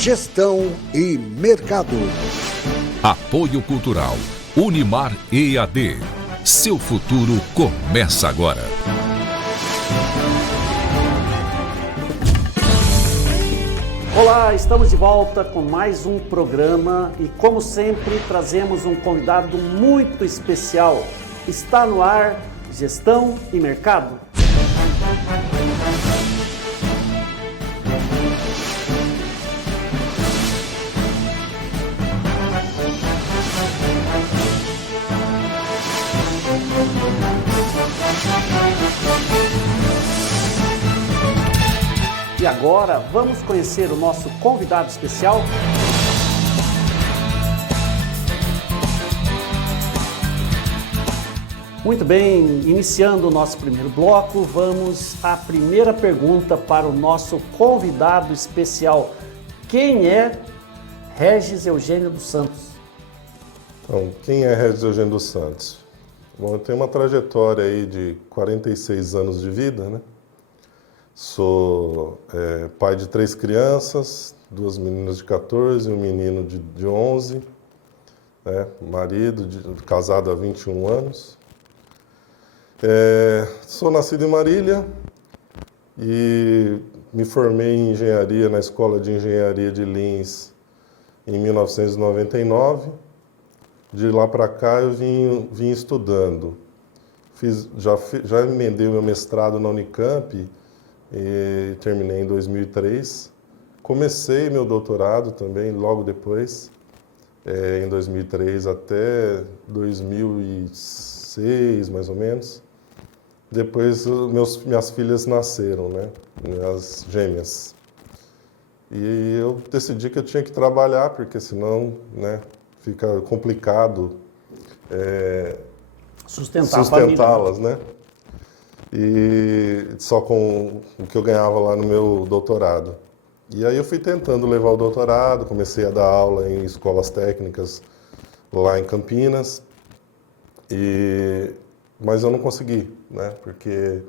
Gestão e mercado. Apoio Cultural Unimar EAD. Seu futuro começa agora. Olá, estamos de volta com mais um programa e, como sempre, trazemos um convidado muito especial. Está no ar Gestão e Mercado. E agora, vamos conhecer o nosso convidado especial? Muito bem, iniciando o nosso primeiro bloco, vamos à primeira pergunta para o nosso convidado especial. Quem é Regis Eugênio dos Santos? Então, quem é Regis Eugênio dos Santos? Bom, eu tenho uma trajetória aí de 46 anos de vida, né? Sou pai de 3 crianças, 2 meninas de 14 e um menino de 11, né? Marido, casado há 21 anos. Sou nascido em Marília e me formei em engenharia na Escola de Engenharia de Lins em 1999. De lá para cá eu vim estudando. Já emendei o meu mestrado na Unicamp e terminei em 2003. Comecei meu doutorado também logo depois, em 2003 até 2006, mais ou menos. Depois minhas filhas nasceram, né? Minhas gêmeas. E eu decidi que eu tinha que trabalhar, porque senão, né, fica complicado sustentá-las, né? E só com o que eu ganhava lá no meu doutorado. E aí eu fui tentando levar o doutorado, comecei a dar aula em escolas técnicas lá em Campinas, mas eu não consegui, né? Porque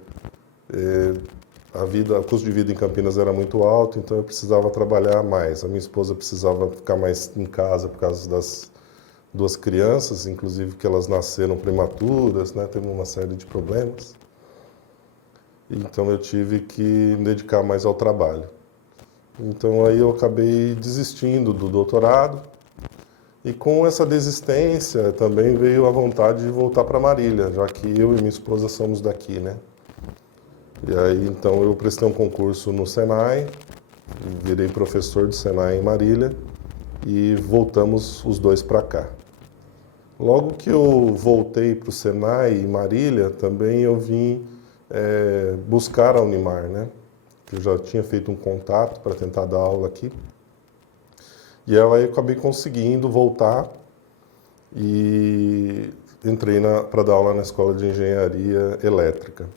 o custo de vida em Campinas era muito alto, então eu precisava trabalhar mais. A minha esposa precisava ficar mais em casa por causa das 2 crianças, inclusive que elas nasceram prematuras, né? Teve uma série de problemas. Então eu tive que me dedicar mais ao trabalho. Então aí eu acabei desistindo do doutorado e com essa desistência também veio a vontade de voltar para Marília, já que eu e minha esposa somos daqui, né? E aí então eu prestei um concurso no Senai, virei professor do Senai em Marília e voltamos os 2 para cá. Logo que eu voltei para o Senai em Marília, também eu vim buscar a Unimar, né? Eu já tinha feito um contato para tentar dar aula aqui. E aí eu acabei conseguindo voltar e entrei para dar aula na Escola de Engenharia Elétrica.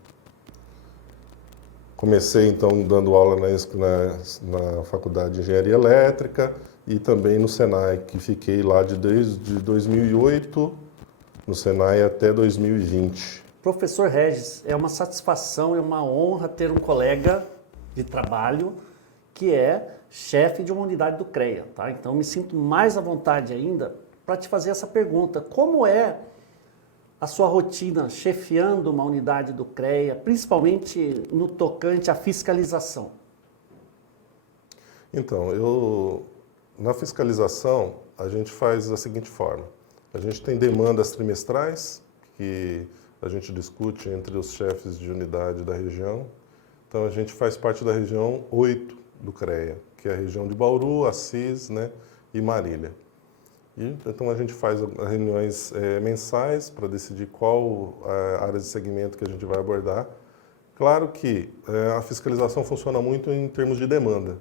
Comecei então dando aula na Faculdade de Engenharia Elétrica e também no Senai, que fiquei lá desde 2008 no Senai até 2020. Professor Regis, é uma satisfação e uma honra ter um colega de trabalho que é chefe de uma unidade do CREA, tá? Então me sinto mais à vontade ainda para te fazer essa pergunta. Como é a sua rotina chefiando uma unidade do CREA, principalmente no tocante à fiscalização? Então, na fiscalização, a gente faz da seguinte forma. A gente tem demandas trimestrais, que a gente discute entre os chefes de unidade da região. Então, a gente faz parte da região 8 do CREA, que é a região de Bauru, Assis, né, e Marília. Então, a gente faz reuniões mensais para decidir qual área de segmento que a gente vai abordar. Claro que a fiscalização funciona muito em termos de demanda.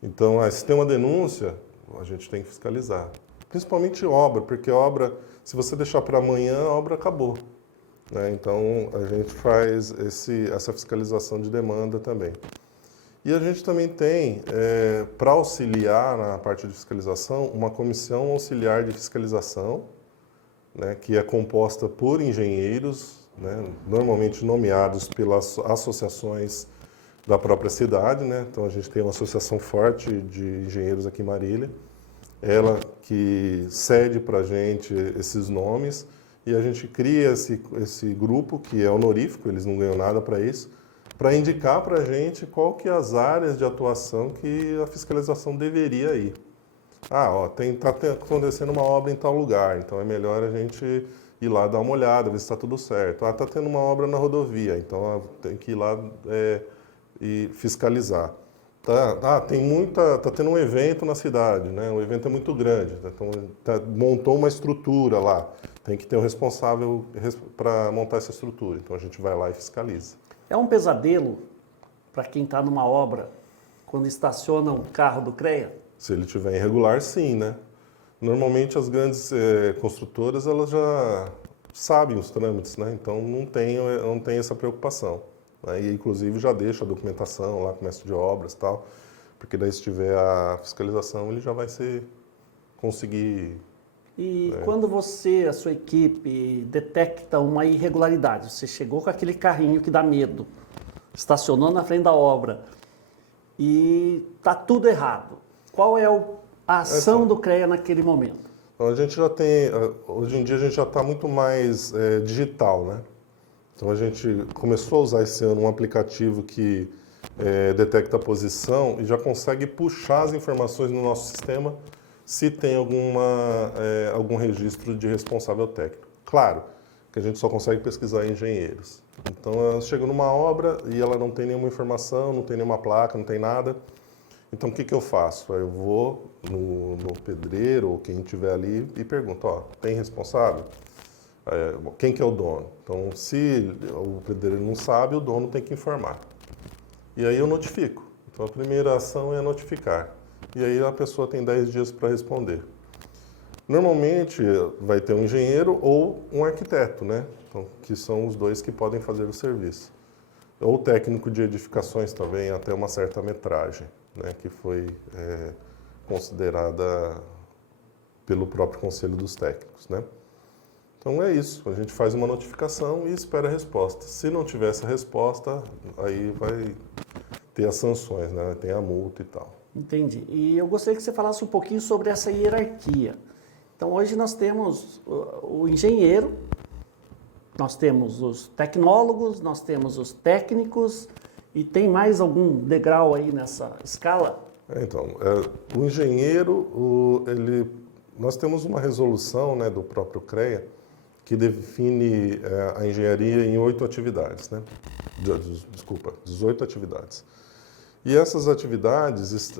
Então, se tem uma denúncia, a gente tem que fiscalizar. Principalmente obra, porque obra, se você deixar para amanhã, a obra acabou, né? Então, a gente faz essa fiscalização de demanda também. E a gente também tem, para auxiliar na parte de fiscalização, uma comissão auxiliar de fiscalização, né, que é composta por engenheiros, né, normalmente nomeados pelas associações da própria cidade, né? Então a gente tem uma associação forte de engenheiros aqui em Marília, ela que cede para a gente esses nomes e a gente cria esse grupo que é honorífico, eles não ganham nada para isso, para indicar para a gente qual que é as áreas de atuação que a fiscalização deveria ir. Tá acontecendo uma obra em tal lugar, então é melhor a gente ir lá dar uma olhada, ver se está tudo certo. Tá tendo uma obra na rodovia, então tem que ir lá e fiscalizar. Tá tendo um evento na cidade, né? O evento é muito grande, então montou uma estrutura lá, tem que ter um responsável para montar essa estrutura, então a gente vai lá e fiscaliza. É um pesadelo para quem está numa obra quando estaciona um carro do CREA? Se ele estiver irregular, sim, né? Normalmente as grandes construtoras elas já sabem os trâmites, né? Então não tem essa preocupação. Né? E inclusive já deixa a documentação lá com o mestre de obras e tal, porque daí se tiver a fiscalização ele já vai conseguir. E quando você, a sua equipe, detecta uma irregularidade, você chegou com aquele carrinho que dá medo, estacionou na frente da obra e está tudo errado, qual é a ação do CREA naquele momento? Então a gente já tem, hoje em dia a gente já está muito mais digital, né? Então a gente começou a usar esse ano um aplicativo que detecta a posição e já consegue puxar as informações no nosso sistema se tem algum registro de responsável técnico. Claro que a gente só consegue pesquisar engenheiros. Então ela chega numa obra e ela não tem nenhuma informação, não tem nenhuma placa, não tem nada. Então o que eu faço? Eu vou no pedreiro ou quem estiver ali e pergunto, tem responsável? Quem que é o dono? Então se o pedreiro não sabe, o dono tem que informar. E aí eu notifico. Então a primeira ação é notificar. E aí a pessoa tem 10 dias para responder. Normalmente vai ter um engenheiro ou um arquiteto, né? Então, que são os dois que podem fazer o serviço. Ou técnico de edificações também, até uma certa metragem, né? Que foi considerada pelo próprio Conselho dos Técnicos, né? Então é isso, a gente faz uma notificação e espera a resposta. Se não tiver essa resposta, aí vai ter as sanções, né? Tem a multa e tal. Entendi. E eu gostaria que você falasse um pouquinho sobre essa hierarquia. Então, hoje nós temos o engenheiro, nós temos os tecnólogos, nós temos os técnicos, e tem mais algum degrau aí nessa escala? Então, o engenheiro, nós temos uma resolução, né, do próprio CREA que define a engenharia em 8 atividades, né? Desculpa, 18 atividades. E essas atividades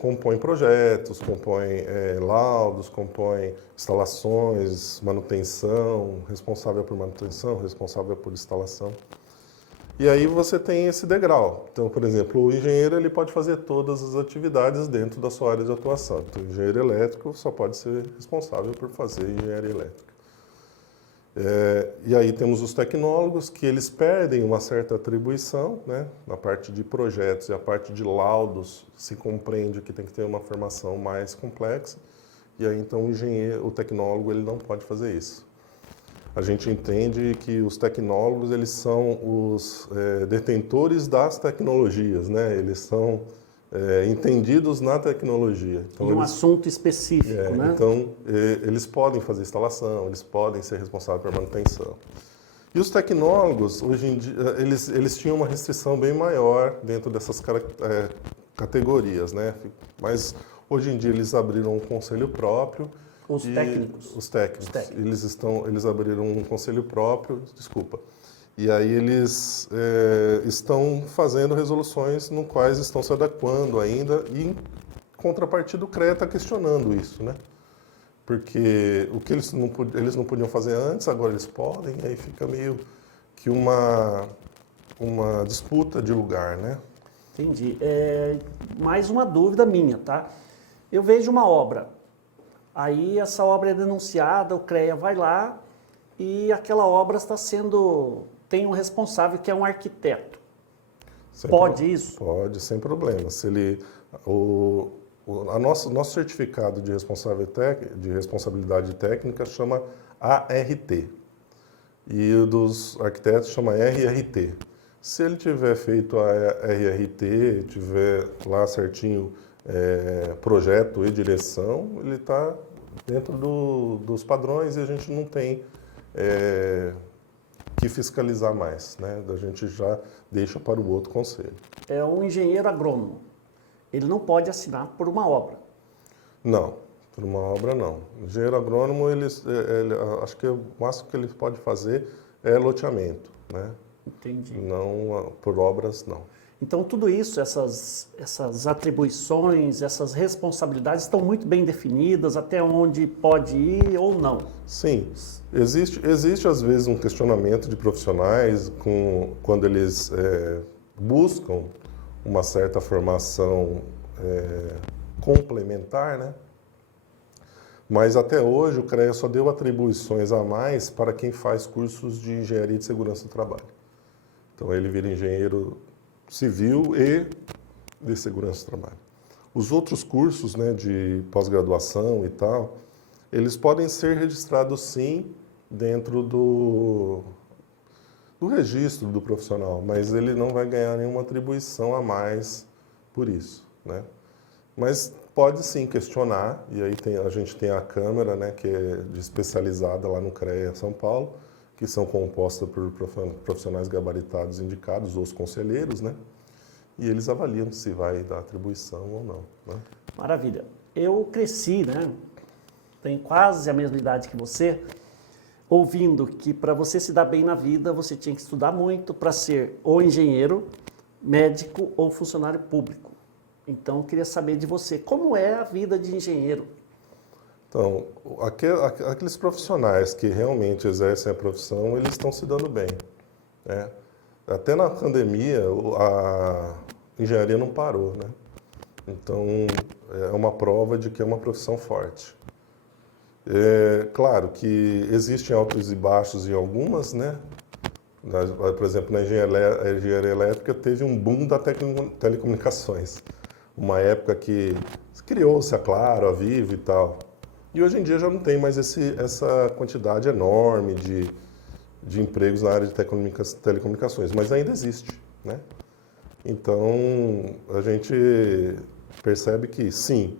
compõem projetos, compõem laudos, compõem instalações, manutenção, responsável por manutenção, responsável por instalação. E aí você tem esse degrau. Então, por exemplo, o engenheiro ele pode fazer todas as atividades dentro da sua área de atuação. Então, o engenheiro elétrico só pode ser responsável por fazer engenharia elétrica. E aí temos os tecnólogos, que eles perdem uma certa atribuição, né? Na parte de projetos e a parte de laudos se compreende que tem que ter uma formação mais complexa, e aí então o tecnólogo ele não pode fazer isso. A gente entende que os tecnólogos eles são os detentores das tecnologias, né? Eles são entendidos na tecnologia. Então, um assunto específico, né? Então, eles podem fazer instalação, eles podem ser responsáveis por manutenção. E os tecnólogos, hoje em dia, eles tinham uma restrição bem maior dentro dessas categorias, né? Mas, hoje em dia, eles abriram um conselho próprio. Os técnicos. Os técnicos. Eles abriram um conselho próprio, E aí eles estão fazendo resoluções no quais estão se adequando ainda e, em contrapartida, o CREA está questionando isso, né? Porque o que eles não podiam fazer antes, agora eles podem, e aí fica meio que uma disputa de lugar, né? Entendi. Mais uma dúvida minha, tá? Eu vejo uma obra, aí essa obra é denunciada, o CREA vai lá e aquela obra tem um responsável que é um arquiteto. Pode isso? Pode, sem problema. Se nosso certificado de responsabilidade técnica chama ART e o dos arquitetos chama RRT. Se ele tiver feito a RRT, tiver lá certinho projeto e direção, ele está dentro dos padrões e a gente não tem que fiscalizar mais, né? A gente já deixa para o outro conselho. É um engenheiro agrônomo. Ele não pode assinar por uma obra. Não, por uma obra não. O engenheiro agrônomo, acho que o máximo que ele pode fazer é loteamento, né? Entendi. Não, por obras, não. Então, tudo isso, essas atribuições, essas responsabilidades estão muito bem definidas, até onde pode ir ou não? Sim. Existe às vezes, um questionamento de profissionais quando eles buscam uma certa formação complementar, né? Mas até hoje o CREA só deu atribuições a mais para quem faz cursos de engenharia de segurança do trabalho. Então ele vira engenheiro civil e de segurança do trabalho. Os outros cursos, né, de pós-graduação e tal, eles podem ser registrados sim dentro do registro do profissional, mas ele não vai ganhar nenhuma atribuição a mais por isso, né? Mas pode sim questionar, e aí a gente tem a Câmara, né, que é especializada lá no CREA São Paulo, que são compostas por profissionais gabaritados indicados, ou os conselheiros, né? E eles avaliam se vai dar atribuição ou não, né? Maravilha. Eu cresci, né? Tenho quase a mesma idade que você, ouvindo que para você se dar bem na vida, você tinha que estudar muito para ser ou engenheiro, médico ou funcionário público. Então, eu queria saber de você, como é a vida de engenheiro? Então, aqueles profissionais que realmente exercem a profissão, eles estão se dando bem, né? Até na pandemia, a engenharia não parou, né? Então, é uma prova de que é uma profissão forte. É claro que existem altos e baixos em algumas, né? Por exemplo, na engenharia elétrica teve um boom da telecomunicações. Uma época que criou-se a Claro, a Vivo e tal. E hoje em dia já não tem mais essa quantidade enorme de empregos na área de telecomunicações, mas ainda existe, né? Então, a gente percebe que, sim,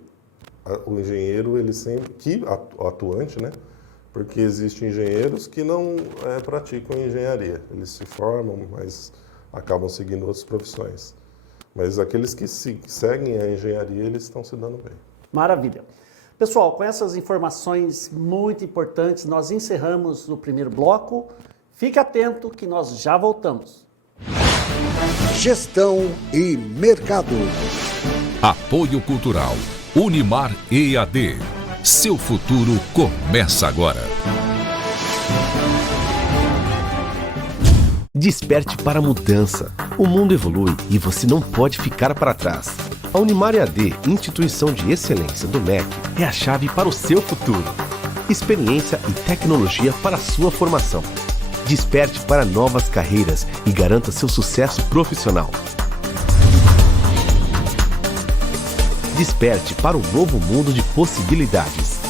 o engenheiro, ele sempre, o atuante, né? Porque existem engenheiros que não praticam engenharia. Eles se formam, mas acabam seguindo outras profissões. Mas aqueles que seguem a engenharia, eles estão se dando bem. Maravilha. Pessoal, com essas informações muito importantes, nós encerramos o primeiro bloco. Fique atento que nós já voltamos. Gestão e mercado. Apoio Cultural. Unimar EAD. Seu futuro começa agora. Desperte para a mudança. O mundo evolui e você não pode ficar para trás. A Unimar EAD, instituição de excelência do MEC, é a chave para o seu futuro. Experiência e tecnologia para a sua formação. Desperte para novas carreiras e garanta seu sucesso profissional. Desperte para um novo mundo de possibilidades.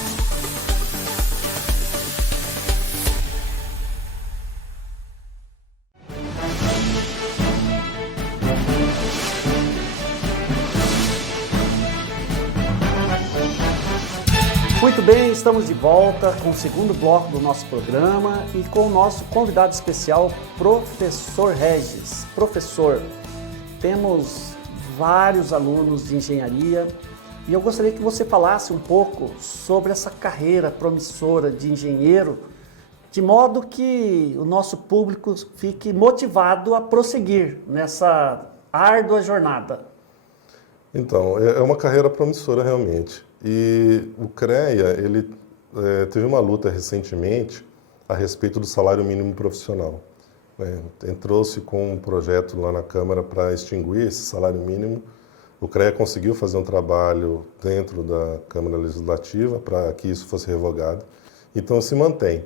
Muito bem, estamos de volta com o segundo bloco do nosso programa e com o nosso convidado especial, professor Regis. Professor, temos vários alunos de engenharia e eu gostaria que você falasse um pouco sobre essa carreira promissora de engenheiro, de modo que o nosso público fique motivado a prosseguir nessa árdua jornada. Então, é uma carreira promissora realmente. E o CREA, ele teve uma luta recentemente a respeito do salário mínimo profissional. Entrou-se com um projeto lá na Câmara para extinguir esse salário mínimo. O CREA conseguiu fazer um trabalho dentro da Câmara Legislativa para que isso fosse revogado. Então, se mantém.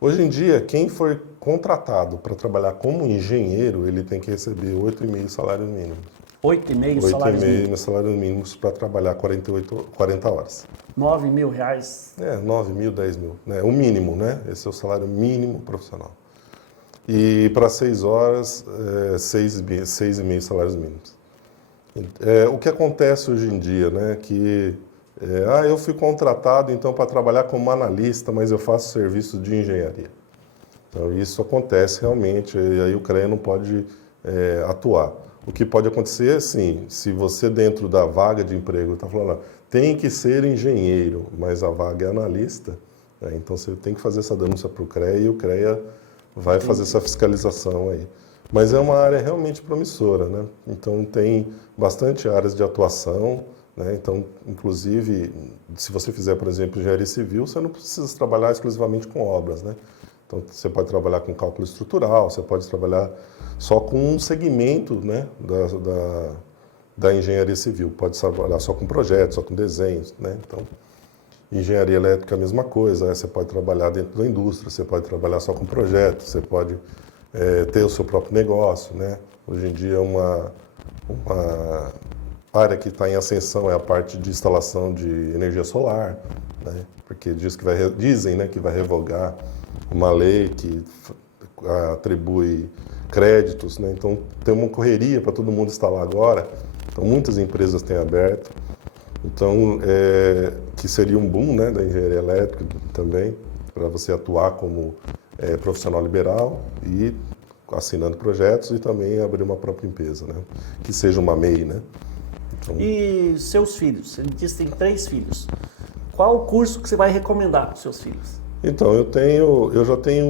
Hoje em dia, quem for contratado para trabalhar como engenheiro, ele tem que receber 8,5 salários mínimos. 8,5 salários mínimos? 8,5 salários mínimos para trabalhar 40 horas. R$9.000? 9 mil, 10 mil. Né? O mínimo, né? Esse é o salário mínimo profissional. e para 6 horas, 6,5 salários mínimos. O que acontece hoje em dia, né, que eu fui contratado então para trabalhar como analista, mas eu faço serviço de engenharia. Então isso acontece realmente, e aí o CREA não pode atuar. O que pode acontecer, sim, se você dentro da vaga de emprego está falando, tem que ser engenheiro, mas a vaga é analista, né, então você tem que fazer essa denúncia para o CREA e o CREA vai fazer essa fiscalização aí. Mas é uma área realmente promissora, né? Então tem bastante áreas de atuação, né? Então, inclusive, se você fizer, por exemplo, engenharia civil, você não precisa trabalhar exclusivamente com obras, né? Então você pode trabalhar com cálculo estrutural, você pode trabalhar só com um segmento, né, da engenharia civil, pode trabalhar só com projetos, só com desenhos, né? Então, engenharia elétrica é a mesma coisa, você pode trabalhar dentro da indústria, você pode trabalhar só com projetos, você pode ter o seu próprio negócio, né? Hoje em dia uma área que está em ascensão é a parte de instalação de energia solar, né? Porque dizem, né, que vai revogar uma lei que atribui créditos, né? Então tem uma correria para todo mundo instalar agora, então muitas empresas têm aberto, então que seria um boom, né, da engenharia elétrica também, para você atuar como profissional liberal e assinando projetos e também abrir uma própria empresa, né? Que seja uma MEI, né? Então... E seus filhos? Ele disse que tem 3 filhos. Qual o curso que você vai recomendar para os seus filhos? Então, eu já tenho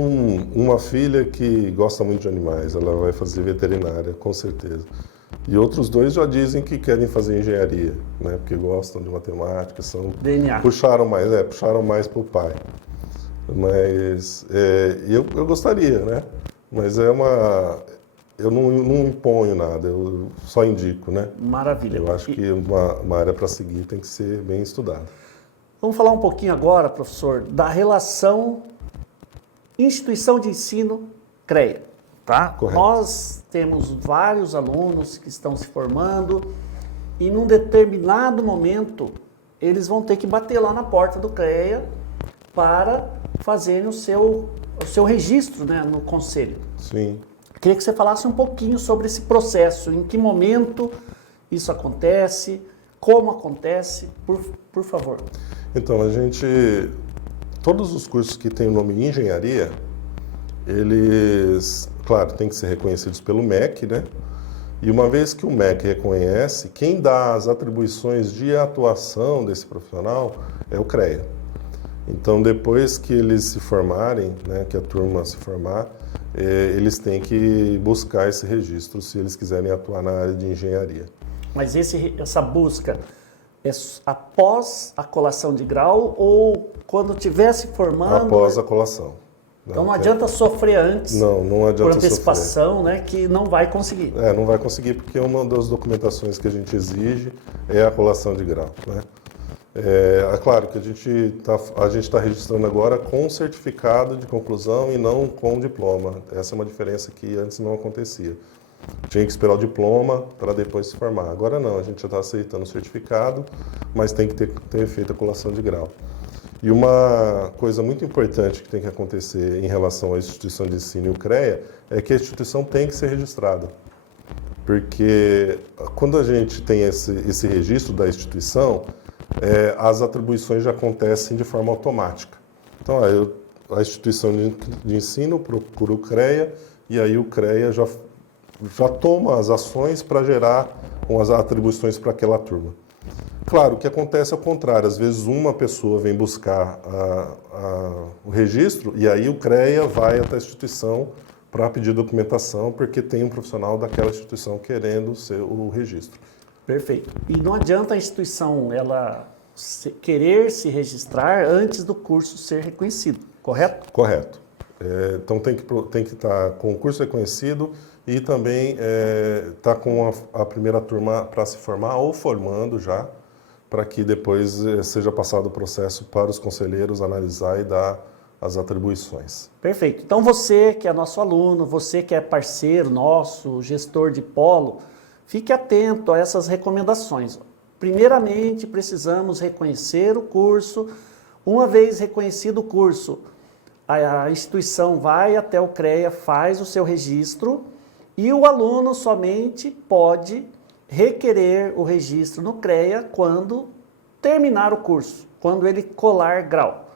uma filha que gosta muito de animais, ela vai fazer veterinária, com certeza. E outros 2 já dizem que querem fazer engenharia, né? Porque gostam de matemática, DNA. Puxaram mais para o pai. Mas eu gostaria, né? Mas eu não imponho nada, eu só indico, né? Maravilha. Eu acho que uma área para seguir tem que ser bem estudada. Vamos falar um pouquinho agora, professor, da relação instituição de ensino CREA, tá? Correto. Nós temos vários alunos que estão se formando e num determinado momento eles vão ter que bater lá na porta do CREA para fazerem o seu registro, né, no conselho. Sim. Queria que você falasse um pouquinho sobre esse processo, em que momento isso acontece, como acontece, por favor. Então, todos os cursos que têm o nome engenharia, eles, claro, têm que ser reconhecidos pelo MEC, né? E uma vez que o MEC reconhece, quem dá as atribuições de atuação desse profissional é o CREA. Então, depois que eles se formarem, né, que a turma se formar, eles têm que buscar esse registro se eles quiserem atuar na área de engenharia. Mas essa busca é após a colação de grau ou quando estiver se formando? Após a colação. Então não adianta sofrer antes, não adianta por antecipação, né, que não vai conseguir. Não vai conseguir porque uma das documentações que a gente exige é a colação de grau, né? É claro que a gente está registrando agora com certificado de conclusão e não com diploma. Essa é uma diferença que antes não acontecia. Tinha que esperar o diploma para depois se formar. Agora não, a gente já está aceitando o certificado, mas tem que ter feito a colação de grau. E uma coisa muito importante que tem que acontecer em relação à instituição de ensino e o CREA é que a instituição tem que ser registrada. Porque quando a gente tem esse registro da instituição, as atribuições já acontecem de forma automática. Então, a instituição de ensino procura o CREA e aí o CREA já toma as ações para gerar as atribuições para aquela turma. Claro, o que acontece é o contrário. Às vezes uma pessoa vem buscar o registro e aí o CREA vai até a instituição para pedir documentação porque tem um profissional daquela instituição querendo o registro. Perfeito. E não adianta a instituição querer se registrar antes do curso ser reconhecido, correto? Correto. Então tem que estar com o curso reconhecido e também estar com a primeira turma para se formar ou formando já, para que depois seja passado o processo para os conselheiros analisar e dar as atribuições. Perfeito. Então você que é nosso aluno, você que é parceiro nosso, gestor de polo, fique atento a essas recomendações. Primeiramente, precisamos reconhecer o curso. Uma vez reconhecido o curso, a instituição vai até o CREA, faz o seu registro e o aluno somente pode requerer o registro no CREA quando terminar o curso, quando ele colar grau.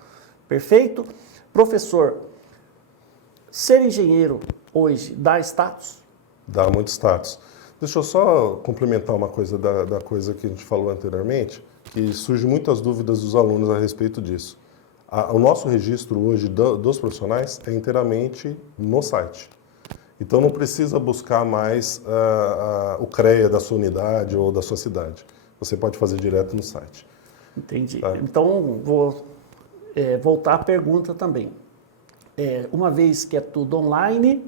Perfeito? Professor, ser engenheiro hoje dá status? Dá muito status. Deixa eu só complementar uma coisa da coisa que a gente falou anteriormente, que surgem muitas dúvidas dos alunos a respeito disso. O nosso registro hoje dos profissionais é inteiramente no site. Então não precisa buscar mais o CREA da sua unidade ou da sua cidade. Você pode fazer direto no site. Entendi. Tá? Então vou voltar à pergunta também. Uma vez que é tudo online,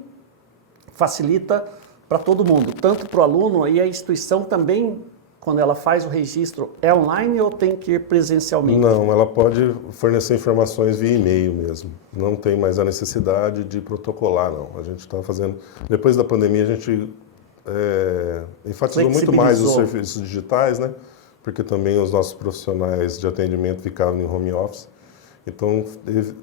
facilita para todo mundo, tanto para o aluno e a instituição também, quando ela faz o registro, é online ou tem que ir presencialmente? Não, ela pode fornecer informações via e-mail mesmo. Não tem mais a necessidade de protocolar, não. A gente está fazendo... Depois da pandemia, a gente enfatizou muito mais os serviços digitais, né? Porque também os nossos profissionais de atendimento ficavam em home office. Então,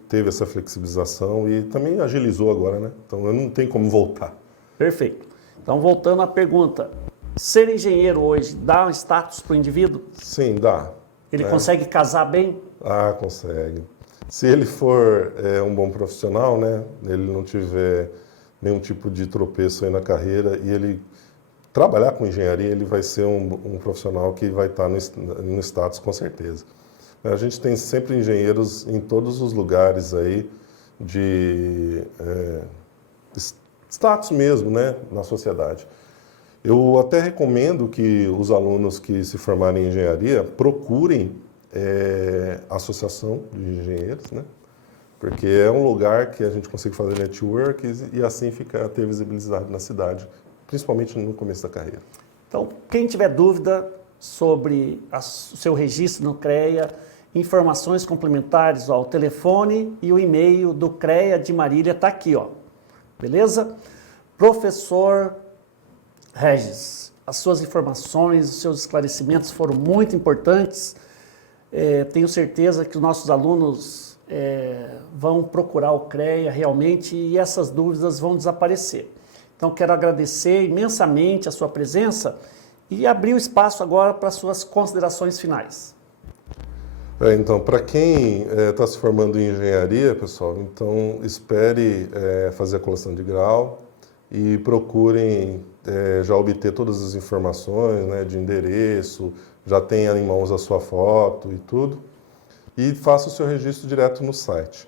teve essa flexibilização e também agilizou agora, né? Então, não tem como voltar. Perfeito. Então, voltando à pergunta, ser engenheiro hoje dá um status para o indivíduo? Sim, dá. Ele consegue casar bem? Ah, consegue. Se ele for um bom profissional, né? Ele não tiver nenhum tipo de tropeço aí na carreira e ele trabalhar com engenharia, ele vai ser um profissional que vai estar no status com certeza. A gente tem sempre engenheiros em todos os lugares aí de status mesmo, né, na sociedade. Eu até recomendo que os alunos que se formarem em engenharia procurem a associação de engenheiros, né, porque é um lugar que a gente consegue fazer network e assim ter visibilidade na cidade, principalmente no começo da carreira. Então, quem tiver dúvida sobre o seu registro no CREA, informações complementares, ó, o telefone e o e-mail do CREA de Marília está aqui, ó. Beleza? Professor Regis, as suas informações, os seus esclarecimentos foram muito importantes. Tenho certeza que os nossos alunos vão procurar o CREA realmente e essas dúvidas vão desaparecer. Então, quero agradecer imensamente a sua presença e abrir o espaço agora para as suas considerações finais. Então, para quem está se formando em engenharia, pessoal, então espere fazer a colação de grau e procurem já obter todas as informações, né, de endereço, já tenha em mãos a sua foto e tudo, e faça o seu registro direto no site.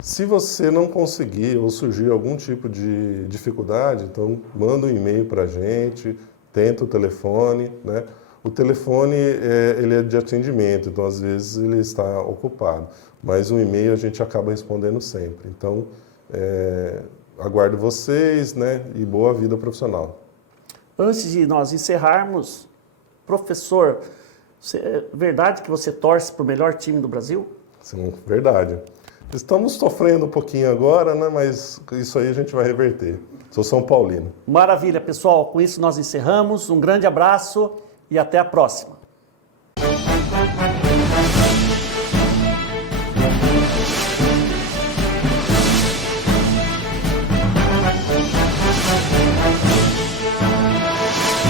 Se você não conseguir ou surgir algum tipo de dificuldade, então manda um e-mail para a gente, tenta o telefone, né? O telefone ele é de atendimento, então às vezes ele está ocupado, mas o e-mail a gente acaba respondendo sempre. Então, aguardo vocês, né? E boa vida profissional. Antes de nós encerrarmos, professor, é verdade que você torce para o melhor time do Brasil? Sim, verdade. Estamos sofrendo um pouquinho agora, né? Mas isso aí a gente vai reverter. Sou São Paulino. Maravilha, pessoal. Com isso nós encerramos. Um grande abraço e até a próxima.